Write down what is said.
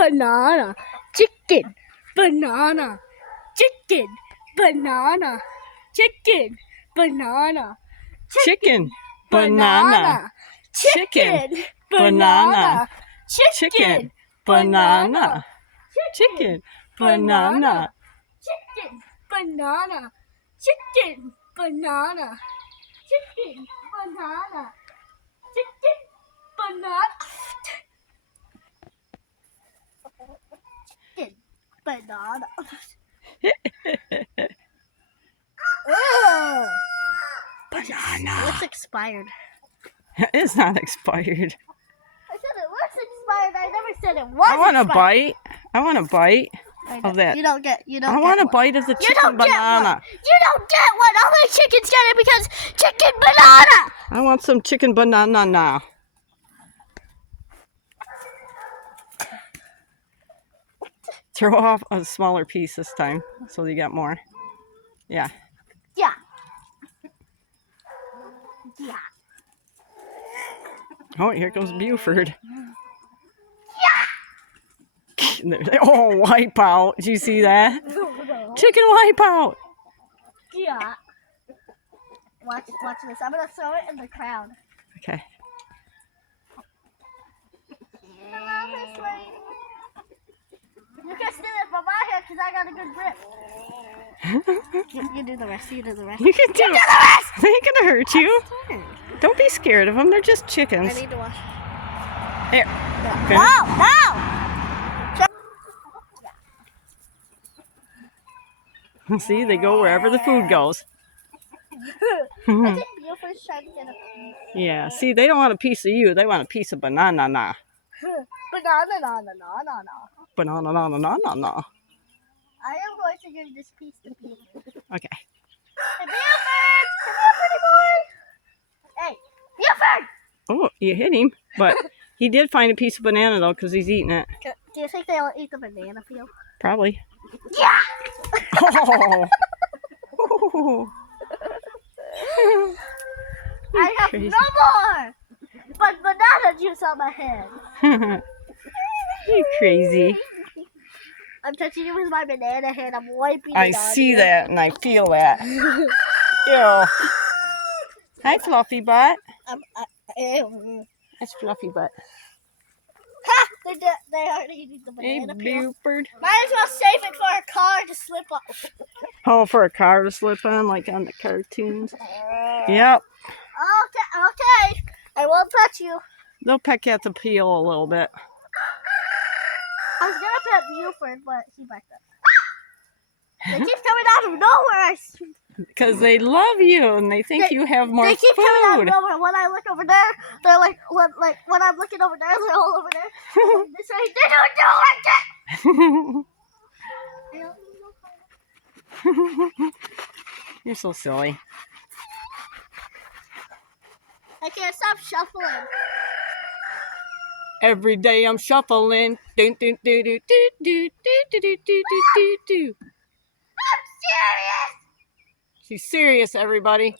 banana, chicken, banana, chicken, banana, chicken, banana, Chicken, banana, chicken, banana, chicken, banana, chicken, banana, chicken, banana, chicken, banana, chicken, banana, chicken, banana, chicken, banana. Ugh. banana. Looks expired. It's not expired. I said it looks expired. I never said it was. I want a expired. bite. I want a bite of that. You don't get. You don't. I want a get one. bite of the You chicken don't get one. banana. You don't get one. Only chickens get it because chicken banana. I want some chicken banana now. Throw off a smaller piece this time so you got more. Yeah. Yeah. Yeah. Oh, here goes Buford. Yeah. Oh, wipeout. Did you see that? No. Chicken wipeout. Yeah. Watch this. I'm gonna throw it in the crowd. Okay. Hello, Miss Lady. You can steal it from my hair because I got a good grip. You do the rest. You do the rest. You can do the rest. They ain't gonna hurt you. Don't be scared of them. They're just chickens. I need to wash. There. No! See, they go wherever the food goes. I think Buford's trying to get a piece. Yeah. See, they don't want a piece of you. They want a piece of banana. Banana, banana. Banana. I am going to give this piece to Buford. Okay. Hey, Buford! Come here, pretty boy! Hey, Buford! Oh, you hit him. But he did find a piece of banana, though, because he's eating it. Do you think they'll eat the banana peel? Probably. Yeah! Oh. I have Crazy. no more! But banana juice on my head. You crazy. I'm touching you with my banana hand. I'm wiping it I on see you. that and I feel that. Ew. Hi, Fluffy Butt. Ew. That's Fluffy Butt. Ha! They already eating the Hey, banana peel. Buford. Might as well save it for a car to slip off. Oh, for a car to slip on, like on the cartoons. Yep. Okay. I won't touch you. They'll peck at the peel a little bit. I was gonna pet Buford, but he backed up. They keep coming out of nowhere. Because they love you and they think you have more They keep coming out of food. nowhere. When I look over there, they're like when I'm looking over there, they're all over there. This way, they don't do it. You're so silly. I can't stop shuffling. Every day I'm shuffling. Dun, dun, dun, dun, dun, dun, dun, dun, dun, dun, dun. I'm serious. She's serious, everybody.